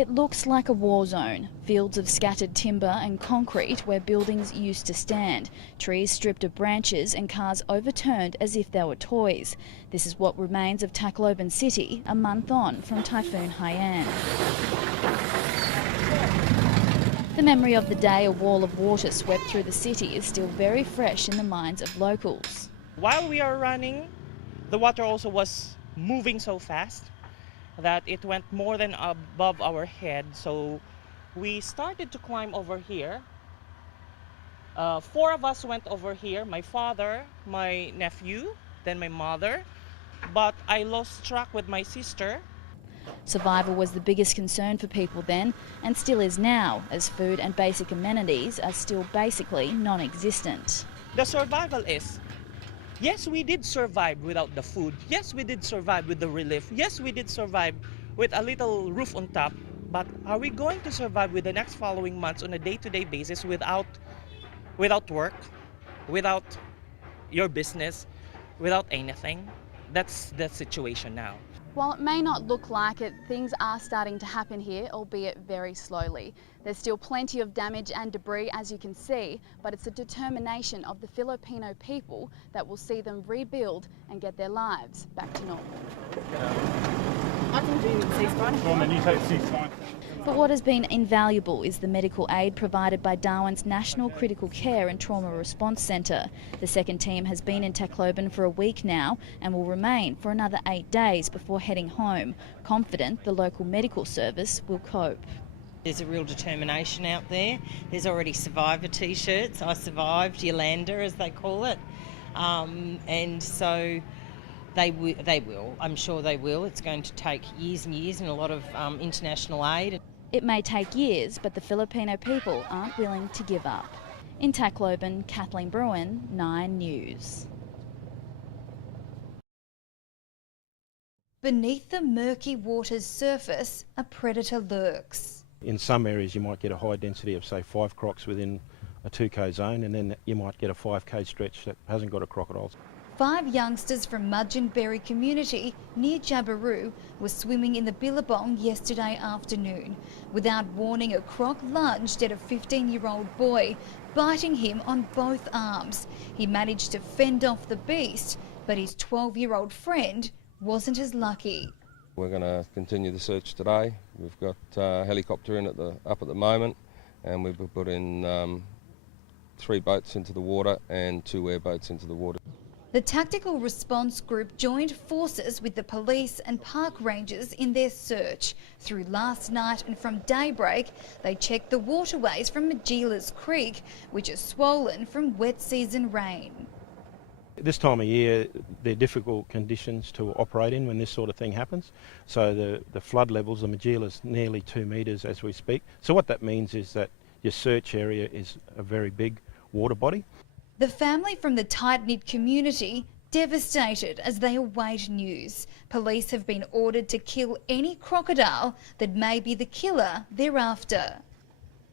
It looks like a war zone. Fields of scattered timber and concrete where buildings used to stand. Trees stripped of branches and cars overturned as if they were toys. This is what remains of Tacloban City a month on from Typhoon Haiyan. The memory of the day a wall of water swept through the city is still very fresh in the minds of locals. While we are running, the water also was moving so fast that it went more than above our head. So we started to climb over here. 4 of us went over here, my father, my nephew, then my mother. But I lost track with my sister. Survival was the biggest concern for people then, and still is now, as food and basic amenities are still basically non-existent. The survival is, yes, we did survive without the food. Yes, we did survive with the relief. Yes, we did survive with a little roof on top. But are we going to survive with the next following months on a day-to-day basis without work, without your business, without anything? That's the situation now. While it may not look like it, things are starting to happen here, albeit very slowly. There's still plenty of damage and debris, as you can see, but it's the determination of the Filipino people that will see them rebuild and get their lives back to normal. I can do ceasefire. Go on then, you take ceasefire. But what has been invaluable is the medical aid provided by Darwin's National Critical Care and Trauma Response Centre. The second team has been in Tacloban for a week now and will remain for another 8 days before heading home, confident the local medical service will cope. There's a real determination out there. There's already survivor t-shirts. I survived, Yolanda as they call it. And so they will. I'm sure they will. It's going to take years and years and a lot of international aid. It may take years, but the Filipino people aren't willing to give up. In Tacloban, Kathleen Bruin, 9 News. Beneath the murky water's surface, a predator lurks. In some areas you might get a high density of say 5 crocs within a 2k zone, and then you might get a 5k stretch that hasn't got a crocodile. 5 youngsters from Mudgeonberry community near Jabiru were swimming in the Billabong yesterday afternoon. Without warning, a croc lunged at a 15-year-old boy, biting him on both arms. He managed to fend off the beast, but his 12-year-old friend wasn't as lucky. We're going to continue the search today. We've got a helicopter in up at the moment, and we've put in 3 boats into the water and 2 airboats into the water. The tactical response group joined forces with the police and park rangers in their search. Through last night and from daybreak, they checked the waterways from Majila's Creek, which are swollen from wet season rain. This time of year, they're difficult conditions to operate in when this sort of thing happens. So the flood levels, the Majila's nearly 2 metres as we speak. So what that means is that your search area is a very big water body. The family from the tight-knit community devastated as they await news. Police have been ordered to kill any crocodile that may be the killer thereafter.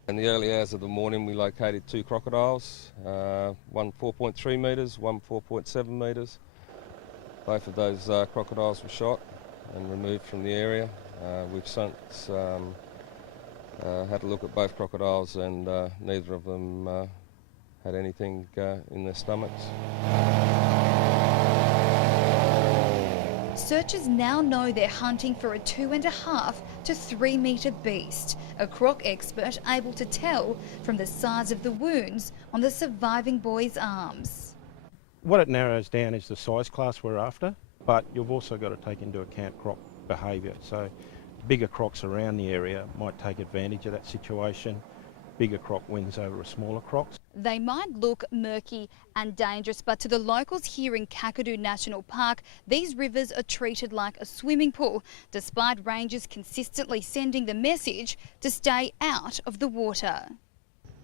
In the early hours of the morning we located 2 crocodiles, one 4.3 metres, one 4.7 metres. Both of those crocodiles were shot and removed from the area. We've since had a look at both crocodiles, and neither of them had anything in their stomachs. Searchers now know they're hunting for a 2.5 to 3 metre beast, a croc expert able to tell from the size of the wounds on the surviving boy's arms. What it narrows down is the size class we're after, but you've also got to take into account croc behaviour. So bigger crocs around the area might take advantage of that situation. Bigger croc wins over a smaller croc. They might look murky and dangerous, but to the locals here in Kakadu National Park, these rivers are treated like a swimming pool, despite rangers consistently sending the message to stay out of the water.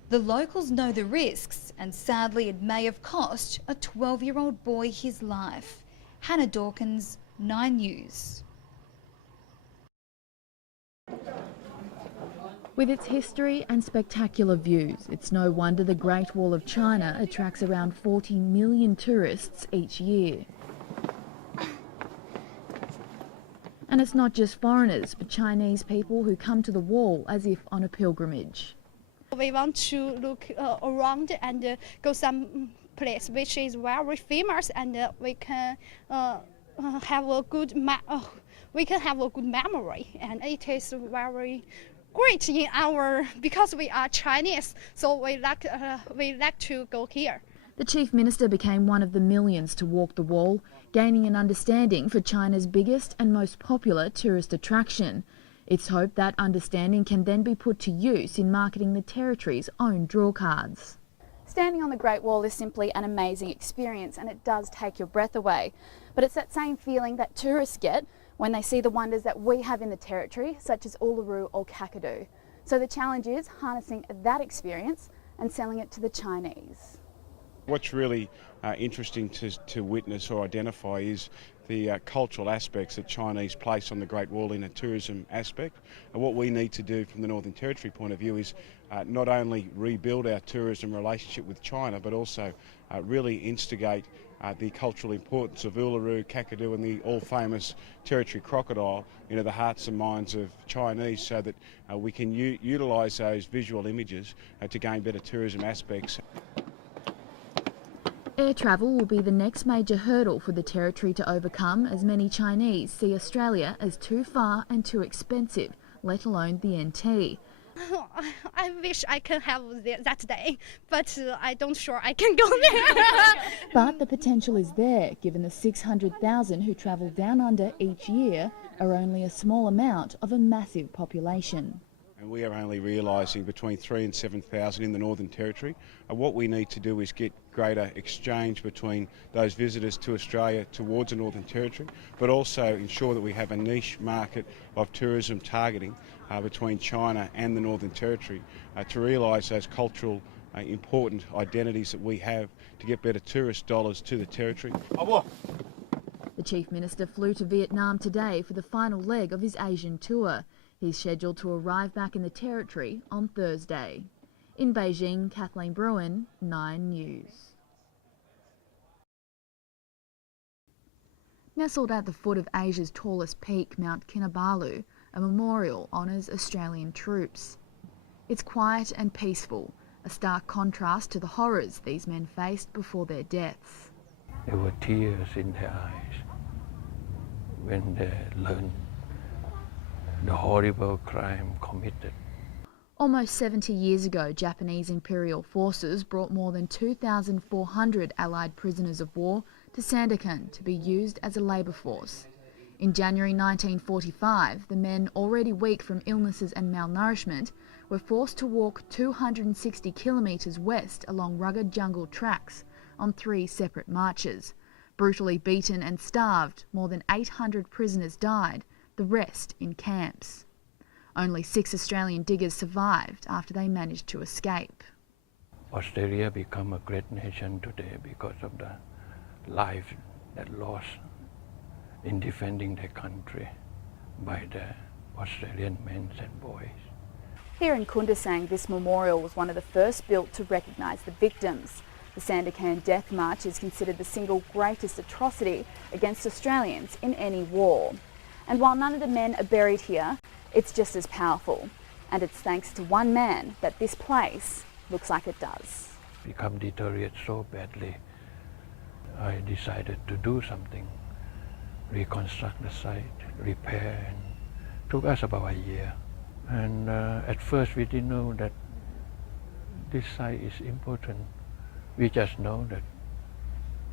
The locals know the risks, and sadly it may have cost a 12-year-old boy his life. Hannah Dawkins, 9 News. With its history and spectacular views, it's no wonder the Great Wall of China attracts around 40 million tourists each year. And it's not just foreigners, but Chinese people who come to the wall as if on a pilgrimage. We want to look around and go some place which is very famous, and we can have a good memory, and it is very great in our, because we are Chinese, so we like to go here. The Chief Minister became one of the millions to walk the wall, gaining an understanding for China's biggest and most popular tourist attraction. It's hoped that understanding can then be put to use in marketing the territory's own drawcards. Standing on the Great Wall is simply an amazing experience, and it does take your breath away. But it's that same feeling that tourists get when they see the wonders that we have in the territory, such as Uluru or Kakadu. So the challenge is harnessing that experience and selling it to the Chinese. What's really interesting to witness or identify is the cultural aspects that Chinese place on the Great Wall in a tourism aspect. And what we need to do from the Northern Territory point of view is not only rebuild our tourism relationship with China, but also really instigate the cultural importance of Uluru, Kakadu and the all-famous territory crocodile into the hearts and minds of Chinese, so that we can utilise those visual images to gain better tourism aspects. Air travel will be the next major hurdle for the territory to overcome, as many Chinese see Australia as too far and too expensive, let alone the NT. I wish I can have that day, but I don't sure I can go there. But the potential is there, given the 600,000 who travel down under each year are only a small amount of a massive population. And we are only realising between 3,000 and 7,000 in the Northern Territory. What we need to do is get greater exchange between those visitors to Australia towards the Northern Territory, but also ensure that we have a niche market of tourism targeting between China and the Northern Territory to realise those cultural important identities that we have to get better tourist dollars to the Territory. The Chief Minister flew to Vietnam today for the final leg of his Asian tour. He's scheduled to arrive back in the Territory on Thursday. In Beijing, Kathleen Bruin, 9 News. Nestled at the foot of Asia's tallest peak, Mount Kinabalu, a memorial honours Australian troops. It's quiet and peaceful, a stark contrast to the horrors these men faced before their deaths. There were tears in their eyes when they learned the horrible crime committed. Almost 70 years ago, Japanese Imperial forces brought more than 2,400 Allied prisoners of war to Sandakan to be used as a labour force. In January 1945, the men, already weak from illnesses and malnourishment, were forced to walk 260 kilometres west along rugged jungle tracks on 3 separate marches. Brutally beaten and starved, more than 800 prisoners died, the rest in camps. Only 6 Australian diggers survived after they managed to escape. Australia became a great nation today because of the life that lost in defending their country by the Australian men and boys. Here in Kundasang, this memorial was one of the first built to recognise the victims. The Sandakan Death March is considered the single greatest atrocity against Australians in any war. And while none of the men are buried here, it's just as powerful. And it's thanks to one man that this place looks like it does. Become deteriorated so badly, I decided to do something, reconstruct the site, repair, and it took us about a year. And at first we didn't know that this site is important. We just know that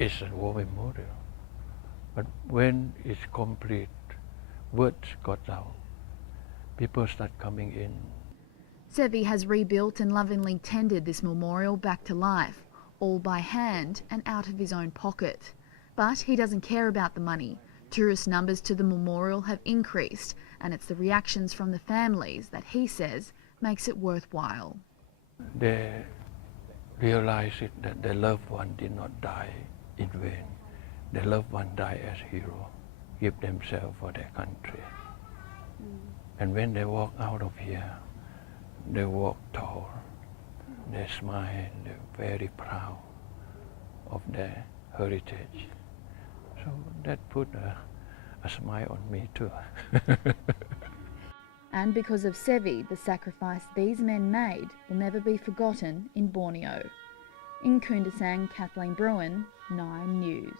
it's a war memorial. But when it's complete, words got out. People start coming in. Sevi has rebuilt and lovingly tended this memorial back to life, all by hand and out of his own pocket. But he doesn't care about the money. Tourist numbers to the memorial have increased, and it's the reactions from the families that he says makes it worthwhile. They realize it that their loved one did not die in vain. Their loved one died as hero, give themselves for their country. And when they walk out of here, they walk tall, they smile, they're very proud of their heritage. So that put a smile on me too. And because of Sevi, the sacrifice these men made will never be forgotten in Borneo. In Kundasang, Kathleen Bruin, 9 News.